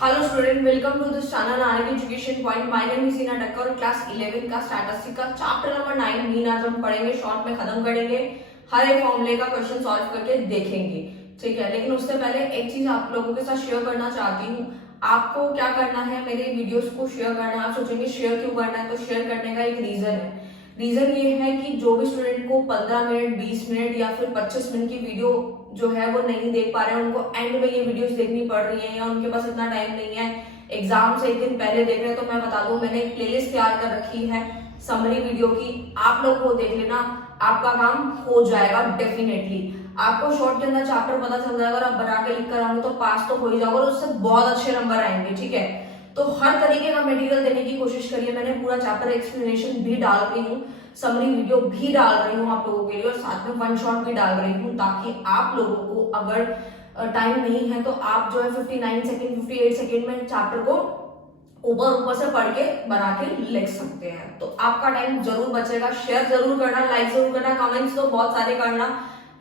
Hello student, welcome to this channel Anand education point. My name is Seena Takkar और class 11 का statistics का chapter number 9 mean आज हम पढ़ेंगे, शॉर्ट में खत्म करेंगे, हर एक फॉर्मूले का क्वेश्चन सॉल्व करके देखेंगे। ठीक है, लेकिन उससे पहले एक चीज आप लोगों के साथ शेयर करना चाहती हूँ। आपको क्या करना है, मेरे वीडियोस को शेयर करना है। आप सोचेंगे शेयर क्यों करना है, तो शेयर करने का एक रीजन है। रीजन ये है कि जो भी स्टूडेंट को 15 मिनट 20 मिनट या फिर 25 मिनट की वीडियो जो है वो नहीं देख पा रहे हैं, उनको एंड में ये वीडियोस देखनी पड़ रही है या उनके पास इतना टाइम नहीं है, एग्जाम से एक दिन पहले देख रहे हैं, तो मैं बता दूं मैंने एक प्लेलिस्ट तैयार कर रखी है समरी वीडियो की। आप लोग वो देख लेना, आपका काम हो जाएगा डेफिनेटली। आपको शॉर्ट के अंदर चैप्टर पता चल जाएगा और आप बना के लिख कर आओगे तो पास तो हो ही जाओगे और उससे बहुत अच्छे नंबर आएंगे। ठीक है, तो हर तरीके का मटेरियल देने की कोशिश करिए। मैंने पूरा चैप्टर एक्सप्लेनेशन भी डाल रही हूँ, समरी वीडियो भी डाल रही हूँ आप लोगों के लिए, और साथ में वन शॉट भी डाल रही हूँ, ताकि आप लोगों को अगर टाइम नहीं है तो आप जो है 59 सेकेंड 58 सेकेंड में चैप्टर को ऊपर से पढ़ के बना के लिख सकते हैं। तो आपका टाइम जरूर बचेगा। शेयर जरूर करना, लाइक जरूर करना, कमेंट्स तो बहुत सारे करना।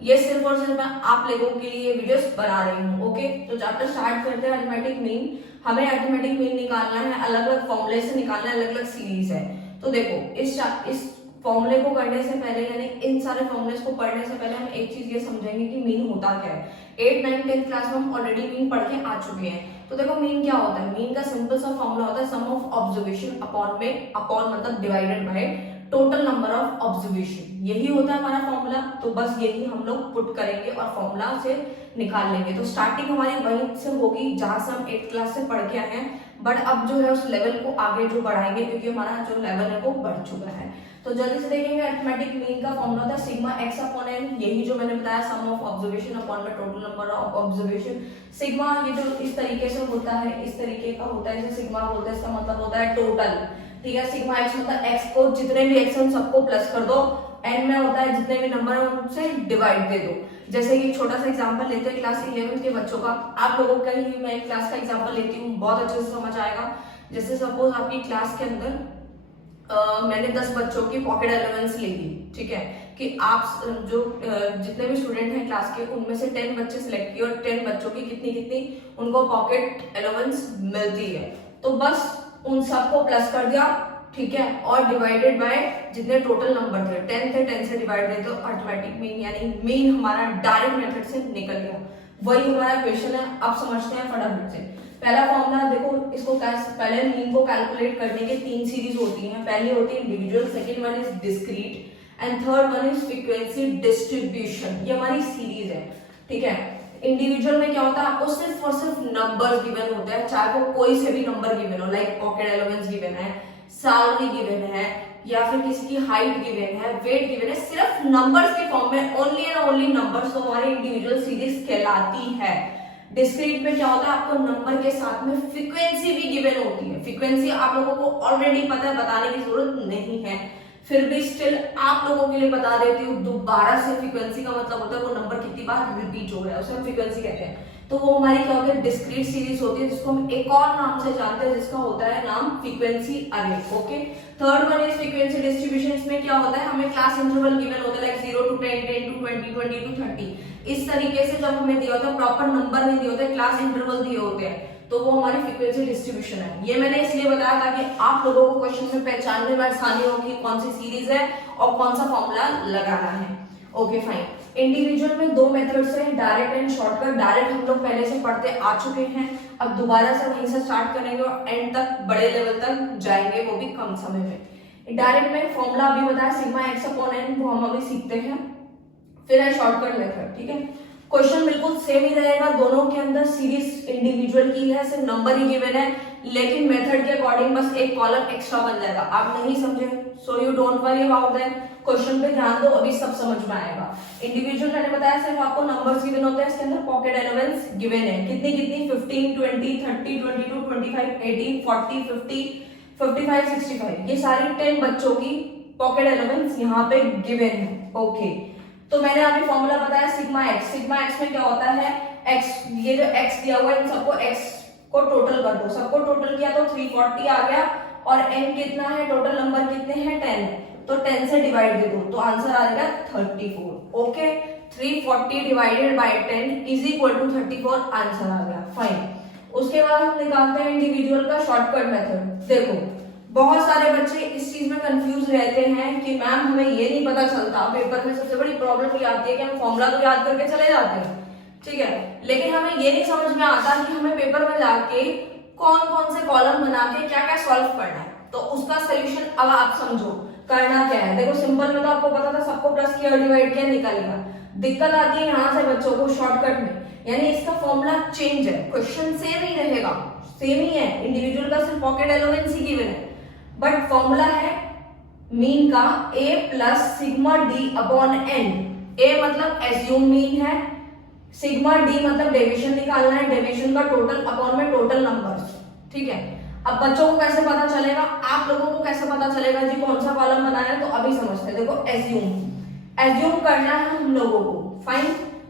ये सिर्फ और सिर्फ मैं आप लोगों के लिए वीडियोस बना रही हूँ। ओके, तो चैप्टर स्टार्ट करते हैं। अरिथमेटिक मीन, हमें अरिथमेटिक मीन निकालना है, अलग अलग फॉर्मूले से निकालना है, अलग अलग सीरीज है। तो देखो, इस फॉर्मूले को करने से पहले, यानी इन सारे फॉर्मूलेस को पढ़ने से पहले हम एक चीज ये समझेंगे कि मीन होता क्या है। 8, 9, 10 क्लास में हम ऑलरेडी मीन पढ़ के आ चुके हैं। तो देखो मीन क्या होता है। मीन का सिंपल सा फॉर्मूला होता है सम ऑफ ऑब्जर्वेशन अपॉन में, अपॉन मतलब divided by total number of observation. यही होता है हमारा फॉर्मूला। तो बस यही हम लोग पुट करेंगे और फॉर्मूला से निकाल लेंगे। तो स्टार्टिंग हमारी वहीं से होगी जहां से हम 8th क्लास से पढ़ के आए हैं, बट अब जो है उस लेवल को आगे जो बढ़ाएंगे, क्योंकि हमारा जो लेवल है वो बढ़ चुका है। तो जल्दी से देखेंगे। अरिथमेटिक मीन का फॉर्मूला था सिग्मा एक्स अपॉन एन, यही जो मैंने बताया सम ऑफ ऑब्जर्वेशन अपॉन में total number of observation. Sigma ये जो इस तरीके से होता है, इस तरीके का होता है, इसे सिग्मा बोलते हैं। इसका मतलब होता है टोटल। ठीक है, सिग्मा एक्स मतलब एक्स को जितने भी एक्स हैं सबको प्लस कर दो, एन में होता है जितने भी नंबर है उनसे डिवाइड दे दो। जैसे कि छोटा सा एग्जांपल लेते हैं क्लास 11 के बच्चों का। आप लोगों का ही मैं क्लास का एग्जांपल लेती हूँ, बहुत अच्छे से समझ आएगा। जैसे सपोज आपकी क्लास के अंदर मैंने 10 बच्चों की पॉकेट अलाउंस ले ली। ठीक है, कि आप जो जितने भी स्टूडेंट हैं क्लास के, उनमें से 10 बच्चे सिलेक्ट किए और 10 बच्चों की कितनी कितनी उनको पॉकेट अलाउंस मिलती है। तो बस उन सबको प्लस कर दिया। ठीक है, और डिवाइडेड बाय जितने टोटल नंबर थे 10 थे, 10 से डिवाइड दे दो। अरिथमेटिक मीन यानी मीन हमारा डायरेक्ट मेथड से निकल गया। वही हमारा क्वेश्चन है। अब समझते हैं फटाफट से। पहला फॉर्मूला देखो, इसको पहले मीन को कैलकुलेट करने के 3 सीरीज होती हैं। पहली होती है individual, second one is discrete and third one is frequency distribution. ये हमारी सीरीज है। ठीक है, इंडिविजुअल में क्या होता है, आपको सिर्फ और सिर्फ नंबर्स गिवन होते हैं, चाहे वो कोई से भी नंबर गिवन हो, लाइक पॉकेट अलाउंस गिवन है, सैलरी गिवन है, या फिर किसी की हाइट गिवन है, वेट गिवन है, सिर्फ नंबर्स के फॉर्म में, ओनली एंड ओनली नंबर्स, तो हमारी इंडिविजुअल सीरीज कहलाती है। डिस्क्रीट में क्या होता है, आपको नंबर के साथ में फ्रीक्वेंसी भी गिवन होती है। फ्रीक्वेंसी आप लोगों को ऑलरेडी पता है, बताने की जरूरत नहीं है, फिर भी स्टिल आप लोगों के लिए बता देती हूँ दोबारा से। फ्रीक्वेंसी का मतलब होता है वो नंबर कितनी बार रिपीट हो रहा है, उसे हम फ्रीक्वेंसी कहते हैं। तो वो हमारी क्या होती है, डिस्क्रीट सीरीज होती है, जिसको हम एक और नाम से जानते हैं, जिसका होता है नाम फ्रीक्वेंसी अरे। Okay, third one is frequency distribution. इसमें क्या होता है, हमें क्लास इंटरवल गिवन होता है, लाइक 0 to 10, 10 to 20, 20 to 30। इस तरीके से जब हमें दिया होता है, प्रॉपर नंबर नहीं दिए होते, क्लास इंटरवल दिए होते हैं, तो वो हमारी फ्रीक्वेंसी डिस्ट्रीब्यूशन है। ये मैंने इसलिए बताया ताकि आप लोगों को क्वेश्चन में पहचानने में आसानी हो कि कौन सी सीरीज है और कौन सा फॉर्मूला लगाना है। Okay fine. इंडिविजुअल में 2 मेथड्स हैं, डायरेक्ट एंड शॉर्टकट। डायरेक्ट हम लोग पहले से पढ़ते आ चुके हैं, अब दोबारा से वहीं से स्टार्ट करेंगे और एंड तक बड़े लेवल तक जाएंगे, वो भी कम समय में। डायरेक्ट में फॉर्मूला अभी बताया सिग्मा एक्स अपॉन एन, वो हम अभी सीखते हैं। फिर है शॉर्टकट मेथड। ठीक है, क्वेश्चन बिल्कुल सेम ही रहेगा, दोनों के अंदर सीरीज इंडिविजुअल की है, सिर्फ नंबर ही गिवन है, लेकिन मेथड के अकॉर्डिंग बस एक कॉलम एक्स्ट्रा बन जाएगा। आप नहीं समझे, so you don't worry about that, question पे ध्यान दो, अभी सब समझ में आएगा। इंडिविजुअल मैंने बताया सिर्फ आपको नंबर्स गिवन होते हैं, इसके अंदर पॉकेट अलाउंस गिवन है, कितनी कितनी 15, 20, 30, 22, 25, 18, 40, 50, 55, 65, ये सारी 10 बच्चों की पॉकेट अलाउंस यहाँ पे गिवन है। ओके, तो मैंने अभी फॉर्मूला बताया सिग्मा एक्स। सिग्मा एक्स में क्या होता है, एक्स, ये जो एक्स दिया हुआ है, इन सबको एक्स को टोटल कर दो, सबको टोटल किया तो 340 आ गया, और एन कितना है, टोटल नंबर कितने हैं 10, तो 10 से डिवाइड दे दो तो आंसर आ जाएगा 34। Okay, 340 divided by 10 is equal to 34, answer आ गया। फाइन। उसके बाद हम निकालते हैं इंडिविजुअल का शॉर्टकट मेथड। देखो बहुत सारे बच्चे इस चीज में कंफ्यूज रहते हैं कि मैम हमें ये नहीं पता चलता, पेपर में सबसे बड़ी प्रॉब्लम ये आती है कि हम फॉर्मूला तो याद करके चले जाते हैं, ठीक है, लेकिन हमें ये नहीं समझ में आता कि हमें पेपर में जाके कौन कौन से कॉलम बना के क्या क्या सॉल्व करना है। तो उसका सोल्यूशन अब आप समझो करना क्या है। देखो सिंपल में तो आपको पता था, सबको प्लस किया डिवाइड किया निकल गया। दिक्कत आती है यहाँ से बच्चों को शॉर्टकट में, यानी इसका फॉर्मूला चेंज है, क्वेश्चन सेम ही रहेगा, सेम ही है, इंडिविजुअल का सिर्फ पॉकेट एलोवेंस ही गिवन है, बट फॉर्मूला है मीन का a plus sigma d upon n. a मतलब एज्यूम मीन है, सिग्मा डी मतलब डेविएशन निकालना है, डेविएशन का टोटल अपॉन में टोटल नंबर्स, ठीक है। अब बच्चों को कैसे पता चलेगा, आप लोगों को कैसे पता चलेगा जी कौन सा कॉलम बनाना है, तो अभी समझते हैं। देखो एज्यूम करना है हम लोगों को, फाइन,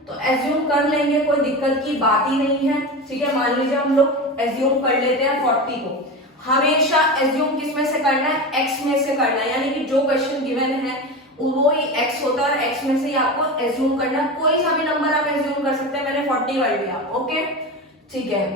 तो एज्यूम कर लेंगे, कोई दिक्कत की बात ही नहीं है, ठीक है। मान लीजिए हम लोग एज्यूम कर लेते हैं 40 को। हमेशा एज्यूम किस में से करना है, एक्स में से करना है, यानी कि जो क्वेश्चन गिवन है वो ही एक्स होता है और एक्स में से ही आपको एज्यूम करना है। कोई सा भी नंबर आप एज्यूम कर सकते हैं, मैंने 40 कर लिया, ओके, ठीक है,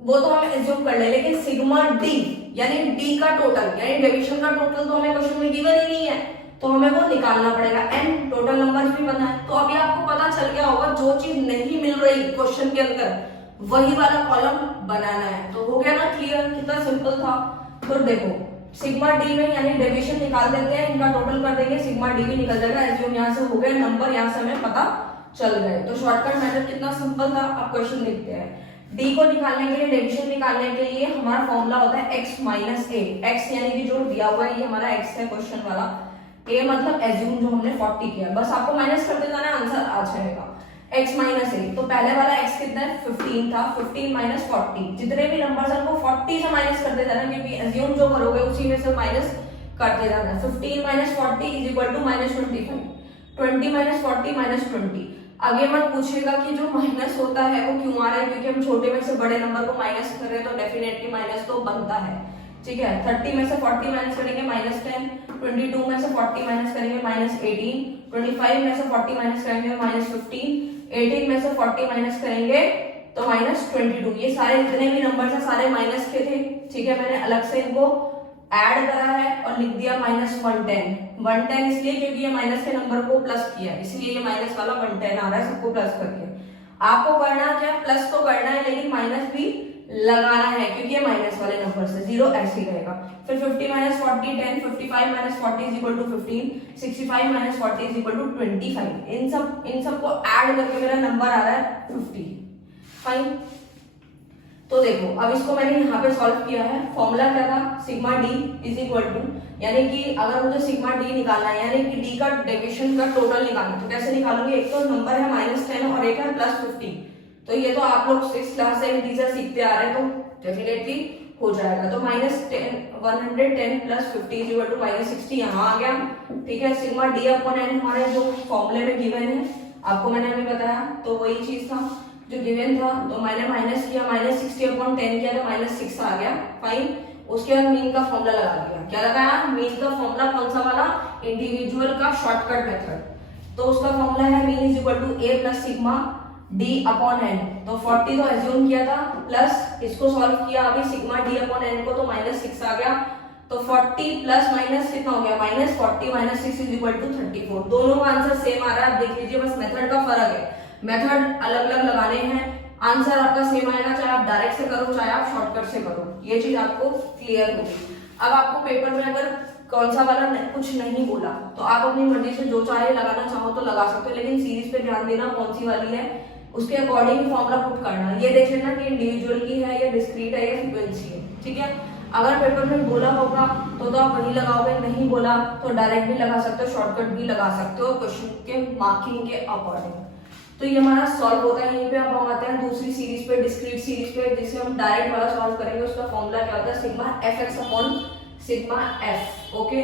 वो तो हम एज्यूम कर ले, लेकिन सिग्मा डी यानी डी का टोटल यानी डेविएशन का टोटल तो हमें क्वेश्चन में गिवन ही नहीं है, तो हमें वो निकालना पड़ेगा। एन टोटल नंबर भी पता है, तो अभी आपको पता चल गया होगा जो चीज नहीं मिल रही क्वेश्चन के अंदर वही वाला कॉलम बनाना है। तो हो गया ना क्लियर, कितना सिंपल था। तो देखो सिग्मा डी में यानी डेविएशन निकाल देते हैं, इनका टोटल कर देंगे, सिग्मा डी भी निकल जाएगा, एज्यूम यहाँ से हो गया, नंबर यहाँ से हमें पता चल गए। तो शॉर्टकट मेथड कितना सिंपल था। अब क्वेश्चन देखते हैं। डी को निकालने के लिए, डेविएशन निकालने के लिए हमारा फॉर्मूला होता है x माइनस ए। एक्स यानी कि जो दिया हुआ है ये हमारा x है क्वेश्चन वाला, a मतलब एज्यूम जो हमने 40 किया, बस आपको माइनस करते जाना है, आंसर आ जाएगा। x माइनस ए, तो पहले वाला x कितना है 15 था, 15 माइनस 40, जितने भी नंबर्स हैं उनको 40 से माइनस करते जाना, क्योंकि एज्यूम जो करोगे उसी में से माइनस करते जाना है। 15 minus 40 is equal to minus 25, 20 minus 40 minus 20। अब ये मत पूछेगा कि जो माइनस होता है वो क्यों आ रहा है, क्योंकि हम छोटे में से बड़े नंबर को माइनस कर रहे हैं, तो डेफिनेटली माइनस तो बनता है, ठीक है। 30 में से 40 माइनस करेंगे माइनस 10, 22 में से 40 माइनस करेंगे माइनस 18, 25 में से 40 माइनस करेंगे माइनस 15, 18 में से 40 माइनस करेंगे तो माइनस 22। ये सारे जितने भी नंबर है सारे माइनस के थे, ठीक है। मैंने अलग से इनको ऐड करा है और लिख दिया माइनस 110 इसलिए क्योंकि ये माइनस के नंबर को प्लस किया, इसलिए ये माइनस वाला 110 आ रहा है सबको प्लस करके। आपको करना क्या, प्लस तो करना है लेकिन माइनस भी लगाना है, क्योंकि ये माइनस वाले नंबर से जीरो ऐसे ही रहेगा। फिर 50 minus 40 10, 55 minus 40 is equal to 15, 65 minus 40 is equal to 25। इन सब को ऐड करके मेरा नंबर आ रहा है 50, फाइन। तो देखो अब इसको मैंने यहाँ पे सॉल्व किया है। फॉर्मूला क्या था, sigma d is equal to, यानी कि अगर मुझे सिग्मा डी निकालना है यानी कि डी का डेविएशन का टोटल निकालना, तो कैसे निकालूंगी, एक तो नंबर है -10 और एक है +50, तो ये तो आप लोग 6th क्लास से इंटीजर सीखते आ रहे हैं, तो डेफिनेटली हो जाएगा। तो -10 110 + 50 इज इक्वल टू -60 यहाँ आ गया, ठीक है। सिग्मा डी अपॉन एन हमारे जो फॉर्मूले में गिवन है, आपको मैंने अभी बताया, तो वही चीज था जो गिवन था, तो मैंने माइनस किया, -60 अपॉन 10 किया तो -6 आ गया, फाइन। उसके बाद मीन का फॉर्मूला लगा दिया, क्या लगाया, मीन का फॉर्मूला कौन सा वाला, इंडिविजुअल का शॉर्टकट मेथड। तो उसका फॉर्मूला है mean is equal to a plus sigma d upon n. तो 40 तो एज्यूम किया था, प्लस इसको सॉल्व किया अभी सिग्मा डी अपॉन एन को, तो -6 आ गया। तो 40 प्लस माइनस कितना हो गया, -40 माइनस 6 इज इक्वल टू 34। दोनों का आंसर सेम आ रहा है, आप देख लीजिए, बस मेथड का फर्क है, मेथड अलग अलग लगाने हैं, आंसर आपका सेम आएगा, चाहे आप डायरेक्ट से करो चाहे आप शॉर्टकट से करो, ये चीज आपको क्लियर होगी। अब आपको पेपर में अगर कौन सा वाला कुछ नहीं बोला तो आप अपनी मर्जी से जो चाहे लगाना चाहो तो लगा सकते हो, लेकिन सीरीज पे ध्यान देना कौन सी वाली है, उसके अकॉर्डिंग फॉर्मूला पुट करना। ये देख लेना कि इंडिविजुअल की है या डिस्क्रीट है या फ्रीक्वेंसी है, ठीक है। अगर पेपर में बोला होगा तो आप वही लगाओगे, नहीं बोला तो डायरेक्ट भी लगा सकते हो, शॉर्टकट भी लगा सकते हो क्वेश्चन के मार्किंग के अकॉर्डिंग। तो ये हमारा सॉल्व होता है। यहीं पे अब हम आते हैं दूसरी सीरीज पे, डिस्क्रीट सीरीज पे, जिसे हम डायरेक्ट वाला सॉल्व करेंगे। उसका फॉर्मूला क्या होता है, sigma F x upon sigma F, okay.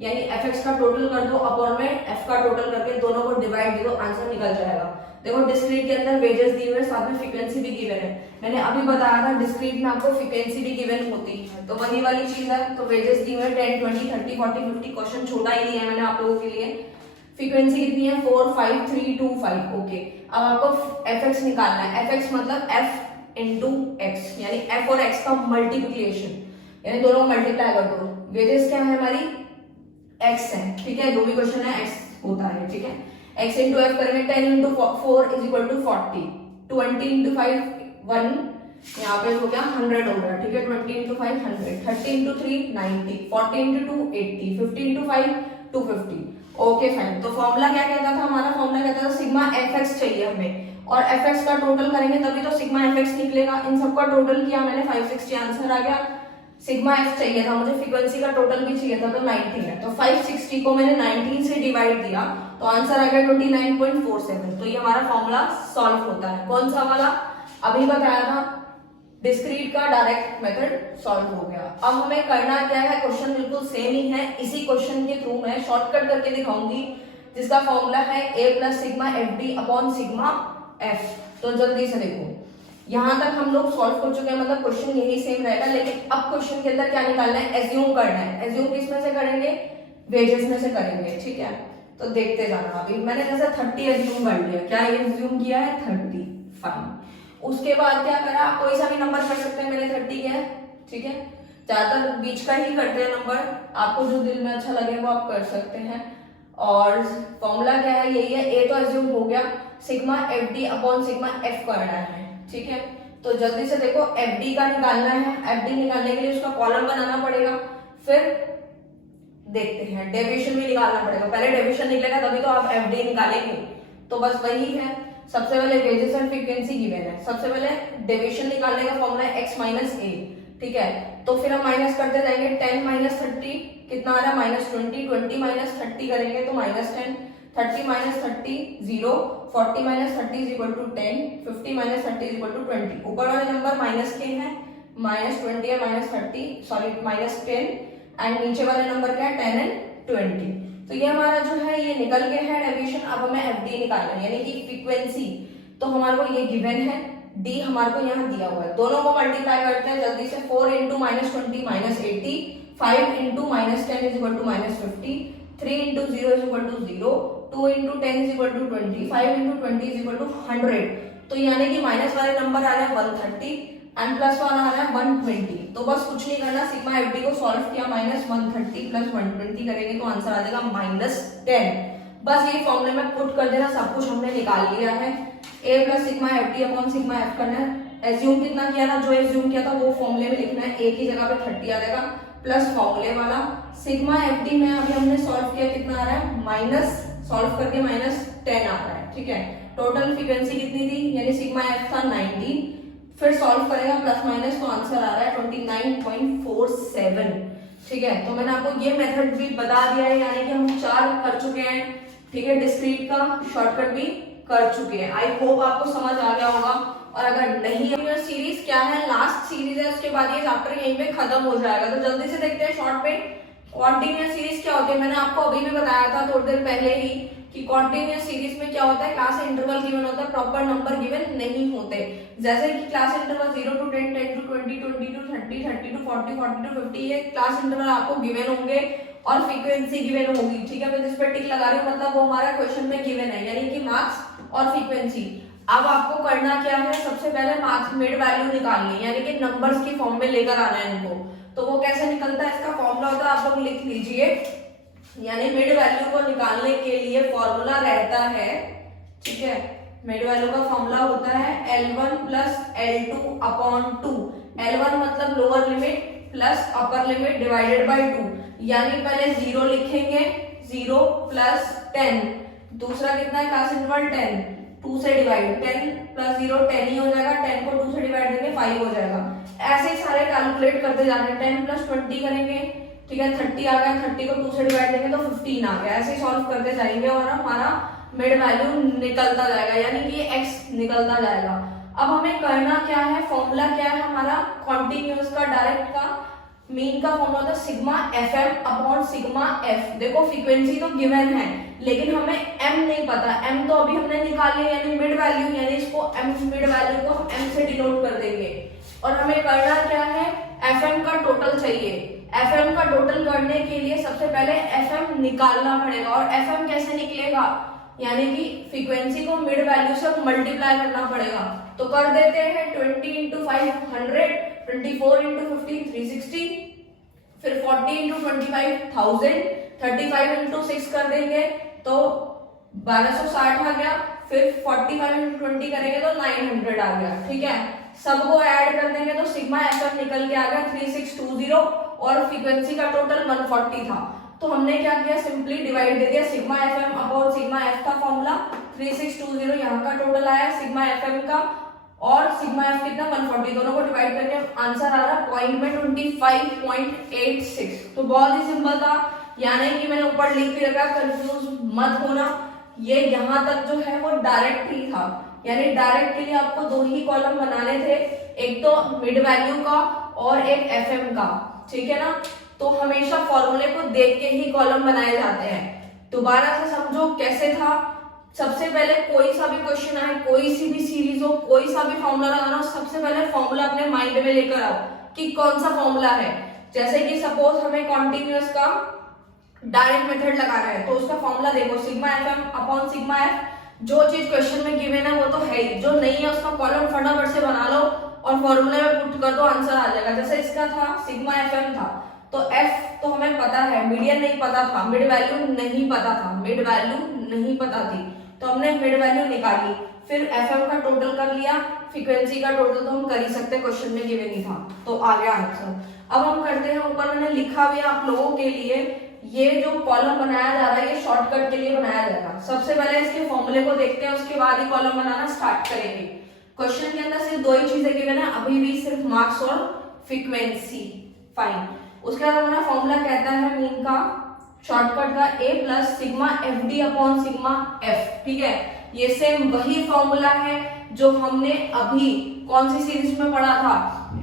यानी एफ एक्स का टोटल कर दो अपॉन में एफ का टोटल करके दोनों को डिवाइड दे दो, आंसर निकल जाएगा। देखो डिस्क्रीट के अंदर वेजेस दी हुए, साथ में फ्रीक्वेंसी भी गिवन है। मैंने अभी बताया था डिस्क्रीट में आपको फ्रीक्वेंसी भी गिवन होती है, तो वही वाली चीज है। तो वेजेस दी हुए 10 20 30 40 50, क्वेश्चन छोटा ही लिया है मैंने आप लोगों के लिए। फ्रीक्वेंसी कितनी है, 4 5 3 2 5, ओके। अब आपको एफ एक्स निकालना है, एफ एक्स मतलब एफ इंटू एक्स, यानी एफ और एक्स का मल्टीप्लीकेशन, यानी दोनों मल्टीप्लाई कर दो। वेजेस क्या है हमारी, एक्स है, ठीक है, जो भी क्वेश्चन है एक्स होता है, ठीक है। एक्स इंटू एफ करेंगे, 10 into 4 is equal to 40, 20 into 5 1, यहाँ पे हो गया 100 हो गया, ठीक है। 20 into 5 100, 30 into 3 90, 40 into 2 80, 50 into 5 250। Okay fine, तो फॉर्मूला क्या कहता था हमारा, फॉर्मूला कहता था सिग्मा एफ एक्स चाहिए हमें, और एफ एक्स का टोटल करेंगे तभी तो सिग्मा एफ एक्स निकलेगा। इन सबका टोटल किया मैंने, 560 आंसर आ गया। सिग्मा एफ चाहिए था मुझे, फ्रीक्वेंसी का टोटल भी चाहिए था, तो 19 है, तो 560 को मैंने 19 से डिवाइड दिया तो आंसर आ गया 29.47। तो ये हमारा फॉर्मूला सॉल्व होता है। कौन सा वाला, अभी बताया था, डिस्क्रीट का डायरेक्ट मेथड सॉल्व हो गया। अब हमें करना क्या है, क्वेश्चन बिल्कुल सेम ही है, इसी क्वेश्चन के थ्रू मैं शॉर्टकट करके दिखाऊंगी, जिसका फॉर्मूला है a plus sigma F D upon sigma F. तो जल्दी से देखो, यहां तक हम लोग सॉल्व कर चुके हैं, मतलब क्वेश्चन यही सेम रहेगा, लेकिन अब क्वेश्चन के अंदर क्या निकालना है, एज्यूम करना है। एज्यूम किस में से करेंगे, वेजेस में से करेंगे, ठीक है। तो देखते जाना, अभी मैंने जैसे 30 एज्यूम कर लिया, क्या एज्यूम किया है 30, फाइन। उसके बाद क्या करा, कोई सा भी नंबर कर सकते हैं, मैंने 30 किया है, ठीक है। ज्यादातर बीच का ही करते हैं नंबर, आपको जो दिल में अच्छा लगे वो आप कर सकते हैं। और फॉर्मूला क्या है, यही है, ए तो एज्यूम हो गया, sigma F D upon sigma F करना है, ठीक है। तो जल्दी से देखो, एफ डी का निकालना है, एफ डी निकालने के लिए उसका कॉलम बनाना पड़ेगा, फिर देखते हैं डेविएशन भी निकालना पड़ेगा, पहले डेविएशन निकलेगा तभी तो आप एफ डी निकालेंगे। तो बस वही है, सबसे पहले वेजेस एंड फ्रीक्वेंसी गिवन है, सबसे पहले डेविएशन निकालने का फॉर्मूला है x माइनस ए, ठीक है। तो फिर हम माइनस करते जाएंगे, 10 माइनस 30 कितना आ रहा है, माइनस 20, 20 माइनस 30 करेंगे तो minus 10, 30 minus 30 0, 40 minus 30 is equal to 10, 50 minus 30 is equal to 20। ऊपर वाले नंबर माइनस के हैं, माइनस 20 है, माइनस 30 सॉरी माइनस 10, एंड नीचे वाले नंबर क्या है 10 एंड 20। तो ये हमारा जो है ये निकल गया है डेविएशन। अब हमें एफडी निकालना है, यानी कि फ्रीक्वेंसी, तो हमारे को ये गिवन है, डी हमारे को यहाँ दिया हुआ है, दोनों को मल्टीप्लाई करते हैं जल्दी से। 4 into minus 20 minus 80, 5 into minus 10 is equal to minus 50, 3 into 0 is equal to 0, 2 into 10 is equal to 20, 5 into 20 is equal to 100। तो यानी कि माइनस वाले नंबर आ रहा है 130 एंड प्लस वाला आ रहा है 120। तो बस कुछ नहीं करना, सिग्मा एफडी को सॉल्व किया, माइनस 130 प्लस 120 करेंगे तो आंसर आ जाएगा माइनस 10। बस ये फॉर्मूले में पुट कर देना, सब कुछ हमने निकाल लिया है। a plus sigma FD upon sigma F करना है। एज्यूम कितना किया था, जो एज्यूम किया था वो फॉर्मूले में लिखना है, a की जगह पे 30 आ जाएगा प्लस फॉर्मूले वाला। सिग्मा एफडी में अभी हमने सॉल्व किया, कितना आ रहा है, माइनस, सॉल्व करके माइनस 10 आ रहा है, ठीक है। टोटल फ्रीक्वेंसी कितनी थी, यानी सिग्मा एफ था 90, फिर सॉल्व करेगा प्लस माइनस तो आंसर आ रहा है 29.47, ठीक है। तो मैंने आपको ये मेथड भी बता दिया है, यानी कि हम 4 कर चुके हैं, ठीक है। डिस्क्रीट का शॉर्टकट भी कर चुके हैं। आई होप आपको समझ आ गया होगा, और अगर नहीं है, सीरीज क्या है, लास्ट सीरीज है, उसके बाद ये चैप्टर यहीं पे खत्म हो जाएगा। तो जल्दी से देखते हैं शॉर्ट में कॉन्टिन्यूअस सीरीज क्या होती है। मैंने आपको अभी भी बताया था थोड़ी देर पहले ही कि कॉन्टिन्यूअस सीरीज में क्या होता है, क्लास इंटरवल गिवन होता है, प्रॉपर नंबर गिवन नहीं होते। जैसे कि class interval 0 to 10, 10 to 20, 20 to 30, 30 to 40, 40 to 50, ये क्लास इंटरवल आपको गिवन होंगे और फ्रीक्वेंसी गिवन होगी, ठीक है। मैं जिस पर टिक लगा रही हूँ मतलब वो हमारा क्वेश्चन में गिवन है, यानी कि मार्क्स और फ्रीक्वेंसी। अब आपको करना क्या है, सबसे पहले मार्क्स मिड वैल्यू निकालनी, यानी कि नंबर्स की फॉर्म में लेकर आना है इनको। तो वो कैसे निकलता है, इसका फॉर्मूला होता है, आप लोग लिख लीजिए, यानी मिड वैल्यू को निकालने के लिए फॉर्मूला रहता है, ठीक है। मिड वैल्यू का फॉर्मूला होता है L1 plus L2 upon 2। L1 मतलब lower limit plus upper limit divided by 2, यानी पहले 0 लिखेंगे, 0 प्लस 10, दूसरा कितना है क्लास इंटरवल 10, 2 से डिवाइड, 10 प्लस 0 10 ही हो जाएगा, 10 को 2 से डिवाइड देंगे 5 हो जाएगा। ऐसे सारे कैलकुलेट करते जाने, 10 प्लस 20 करेंगे, ठीक है, 30 आ गया, 30 को 2 से डिवाइड देंगे तो 15 आ गया। ऐसे सॉल्व करते जाएंगे और हमारा मिड वैल्यू निकलता जाएगा, यानी कि x निकलता जाएगा। अब हमें करना क्या है, फॉर्मूला क्या है हमारा कॉन्टिन्यूअस का, डायरेक्ट का, मीन का फॉर्मूला होता है sigma fm upon sigma f। देखो फ्रीक्वेंसी तो गिवन है, लेकिन हमें m नहीं पता, m तो अभी हमने निकाली, यानी मिड वैल्यू, यानी इसको m मिड वैल्यू को हम m से डिनोट कर देंगे। और हमें करना क्या है, fm का टोटल चाहिए। fm का टोटल करने के लिए सबसे पहले fm निकालना पड़ेगा, और fm कैसे निकलेगा, यानी कि फ्रीक्वेंसी को मिड वैल्यू से मल्टीप्लाई करना पड़ेगा। तो कर देते हैं 20 इंटू 500, 24 इंटू 15 360, फिर 40 इंटू 25 1000, 35 इंटू 6 कर देंगे तो 1260 आ गया, फिर 45 इंटू 20 करेंगे तो 900 आ गया। ठीक है, सबको ऐड कर देंगे तो सिग्मा एफएम निकल के आ गया 3620 और फ्रीक्वेंसी का टोटल 140 था। तो हमने क्या किया, सिंपली डिवाइड दे दिया, sigma FM upon sigma F का फॉर्मूला 3620 यहाँ का टोटल आया सिग्मा एफएम का और सिग्मा एफ कितना 140, दोनों को डिवाइड करके आंसर आ रहा पॉइंट में 25.86। तो बहुत ही सिंपल था, यानी कि मैंने ऊपर लिख भी रखा, कंफ्यूज मत होना। ये यहाँ तक जो है वो डायरेक्ट ही था, यानी डायरेक्ट के लिए आपको दो ही कॉलम बनाने थे, एक तो मिड वैल्यू का और एक एफएम का। ठीक है ना, तो हमेशा फॉर्मूले को देख के ही कॉलम बनाए जाते हैं। दोबारा से समझो कैसे था। सबसे पहले कोई सा भी क्वेश्चन आए, कोई सी भी सीरीज हो, कोई सा भी फॉर्मूला लगाना हो, सबसे पहले फॉर्मूला अपने माइंड में लेकर आओ कि कौन सा फॉर्मूला है। जैसे कि सपोज हमें कॉन्टिन्यूअस का डायरेक्ट मेथड लगाना है तो उसका फॉर्मूला देखो, sigma FM upon sigma F. जो चीज क्वेश्चन में गिवन है वो तो है ही, जो नहीं है उसका कॉलम फटाफट से बना लो और फॉर्मूले में पुट कर दो, आंसर आ जाएगा। जैसे इसका था सिग्मा एफएम था तो एफ तो हमें पता है, मीडियन नहीं पता था, मिड वैल्यू नहीं पता था, मिड वैल्यू नहीं पता थी, तो हमने मिड वैल्यू निकाली, फिर एफएम का टोटल कर लिया, फ्रीक्वेंसी का टोटल तो हम कर ही सकते, क्वेश्चन में गिवन ही था, तो आ गया आंसर। अब हम करते हैं, ऊपर मैंने लिखा भी आप लोगों के लिए, ये जो कॉलम बनाया जा रहा है ये शॉर्टकट के लिए बनाया जाएगा। सबसे पहले इसके फॉर्मूले को देखते हैं, उसके बाद ही कॉलम बनाना स्टार्ट करेंगे। क्वेश्चन के अंदर सिर्फ दो ही चीजें गिवन है, अभी भी सिर्फ मार्क्स और फ्रीक्वेंसी। फाइन, उसके बाद हमारा फॉर्मूला कहता है मीन का शॉर्टकट का a plus sigma F D upon sigma F. ठीक है, ये सेम वही फॉर्मूला है जो हमने अभी कौन सी सीरीज में पढ़ा था,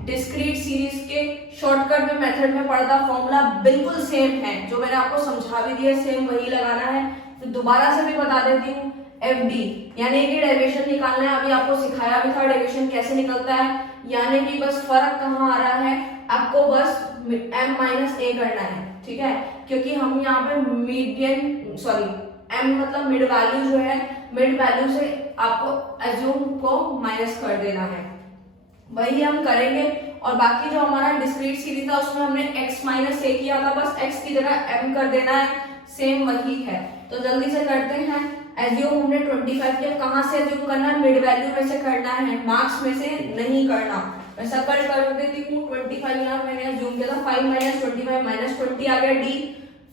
डिस्क्रीट सीरीज के शॉर्टकट में मेथड में पढ़ा था। फॉर्मूला बिल्कुल सेम है, जो मैंने आपको समझा भी दिया सेम वही लगाना है। तो दोबारा से भी बता देती हूँ, एफ डी यानी कि डेरिवेशन निकालना है, अभी आपको सिखाया भी था डेरिवेशन कैसे निकलता है, यानी कि बस फर्क कहाँ आ रहा है, आपको बस m माइनस ए करना है। ठीक है, क्योंकि हम यहाँ पे मीडियन सॉरी m मतलब मिड वैल्यू जो है, मिड वैल्यू से आपको एज्यूम को माइनस कर देना है, वही हम करेंगे। और बाकी जो हमारा डिस्क्रीट सीरीज था उसमें हमने x माइनस ए किया था, बस x की जगह m कर देना है, सेम वही है। तो जल्दी से करते हैं, एज्यूम हमने 25 किया, कहाँ से एज्यूम करना है, मिड वैल्यू में से करना है, मार्क्स में से नहीं करना। मैं सर्कल कर देती हूँ, 25 यहाँ मैंने एज्यूम किया था, 5 माइनस 25 माइनस 20 आ गया d,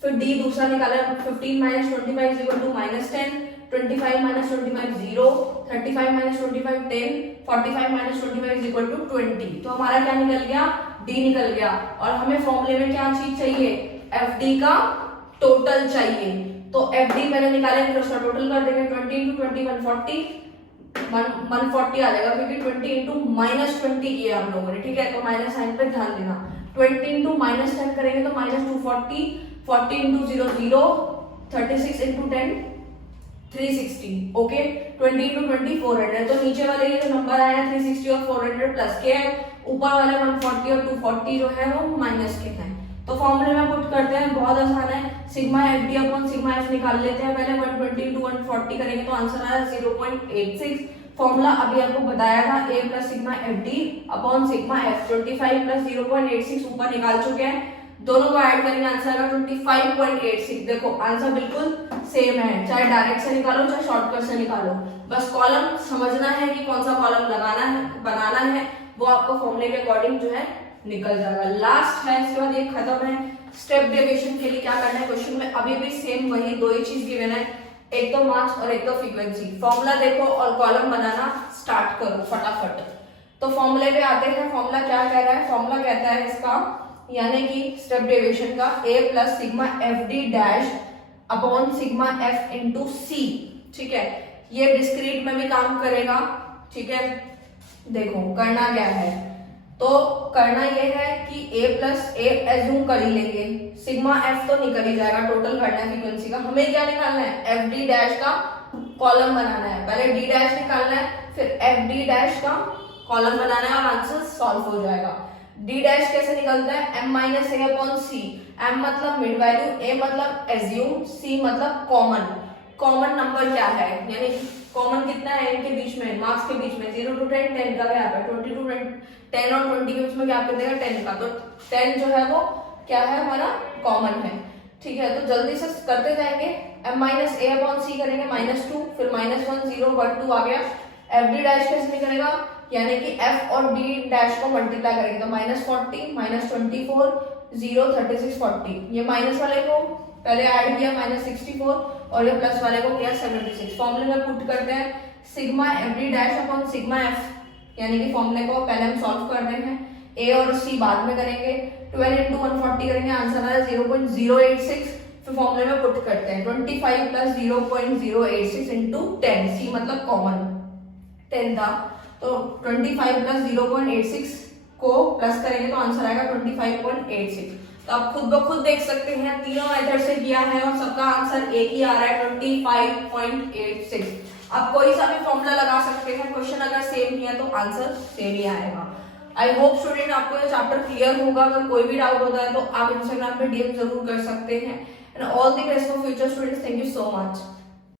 फिर d दूसरा निकाला 15 minus 25 is equal to minus 10, 25 minus 25 0, 35 minus 25 10, 45 minus 25 is equal to 20। तो हमारा क्या निकल गया, d निकल गया। और हमें फॉर्मूले में क्या चीज चाहिए, एफ डी का टोटल चाहिए। तो एफ डी पहले निकालेंगे फिर उसका टोटल कर देंगे, 20 इंटू 20 140 आ जाएगा, क्योंकि 20 इंटू माइनस 20 किया हम लोगों ने। ठीक है, तो माइनस साइन पे ध्यान देना। 20 इंटू माइनस 10 करेंगे तो minus 240, 40 into 0 0, 36 into 10 360। Okay, 20 into 20 400। तो नीचे वाले ये जो नंबर आया 360 और 400 प्लस के है, ऊपर वाले 140 और 240 जो है वो माइनस के हैं। तो फॉर्मूले में पुट करते हैं, बहुत आसान है, sigma F D upon sigma F निकाल लेते हैं। पहले 120 इंटू 140 करेंगे तो आंसर आया 0.86। फॉर्मूला अभी आपको बताया था, a plus sigma F D upon sigma F, 25 plus 0.86 ऊपर निकाल चुके हैं, दोनों को ऐड करेंगे आंसर आएगा 25.86। देखो आंसर बिल्कुल सेम है, चाहे डायरेक्ट से निकालो चाहे शॉर्टकट से निकालो, बस कॉलम समझना है कि कौन सा कॉलम लगाना है, बनाना है, वो आपको फॉर्मूले के अकॉर्डिंग जो है निकल जाएगा। लास्ट है, इसके बाद ये खत्म है। स्टेप डेविएशन के लिए क्या करना है, क्वेश्चन में अभी भी सेम वही दो ही चीज गिवन है, एक तो मार्क्स और एक तो फ्रीक्वेंसी। फॉर्मूला देखो और कॉलम बनाना स्टार्ट करो फटाफट। तो फॉर्मूले पे आते हैं, फॉर्मूला क्या कह रहा है, फॉर्मूला कहता है इसका, यानी कि स्टेप डेविएशन का a plus sigma F D dash upon sigma F into C. ठीक है, ये डिस्क्रीट में भी काम करेगा। ठीक है, देखो करना क्या है, तो करना ये है कि a प्लस ए एज्यूम कर ही लेंगे, सिग्मा एफ तो निकल ही जाएगा, टोटल करना है फ्रीक्वेंसी का। हमें क्या निकालना है, एफ डी डैश का कॉलम बनाना है, पहले डी डैश निकालना है, फिर एफ डी डैश का कॉलम बनाना है और आंसर सॉल्व हो जाएगा। डी डैश कैसे निकलता है, m माइनस ए अपॉन सी, m मतलब मिड वैल्यू, a मतलब एज्यूम, c मतलब कॉमन। कॉमन नंबर क्या है, यानी कॉमन कितना है इनके बीच में, मार्क्स के बीच में 0 to 10, 10 का गैप है, 20 to 10 और 20 के बीच में गैप कर देगा 10 का, तो 10 जो है वो क्या है हमारा कॉमन है। ठीक है, तो जल्दी से करते जाएंगे। m माइनस ए अपॉन सी करेंगे -2, फिर -1 0 1 2 आ गया। एफ डी डैश कैसे निकलेगा, यानी कि f और d डैश को मल्टीप्लाई करेंगे तो -40 -24 0 36 40, ये माइनस वाले को पहले ऐड किया -64 और ये प्लस वाले को किया 76। फॉर्मूले में पुट करते हैं sigma F D dash upon sigma F, यानी कि फॉर्मूले को पहले हम सॉल्व कर रहे हैं, ए और सी बाद में करेंगे। 12 into 140 करेंगे, आंसर आया 0.086। फिर फॉर्मूले में पुट करते हैं 25 प्लस 0.086 इंटू 10, सी मतलब कॉमन 10 था, तो 25 प्लस 0.86 को प्लस करेंगे तो आंसर आएगा 25.86। तो आप खुद ब खुद देख सकते हैं तीनों मेथड से किया है और सबका आंसर एक ही आ रहा है 25.86। आप कोई सा भी फॉर्मूला लगा सकते हैं, क्वेश्चन अगर सेम ही है तो आंसर सेम ही आएगा। आई होप स्टूडेंट आपको ये चैप्टर क्लियर होगा। अगर कोई भी डाउट होता है तो आप इंस्टाग्राम पे डीएम जरूर कर सकते हैं। And all the best for future students, thank you so much.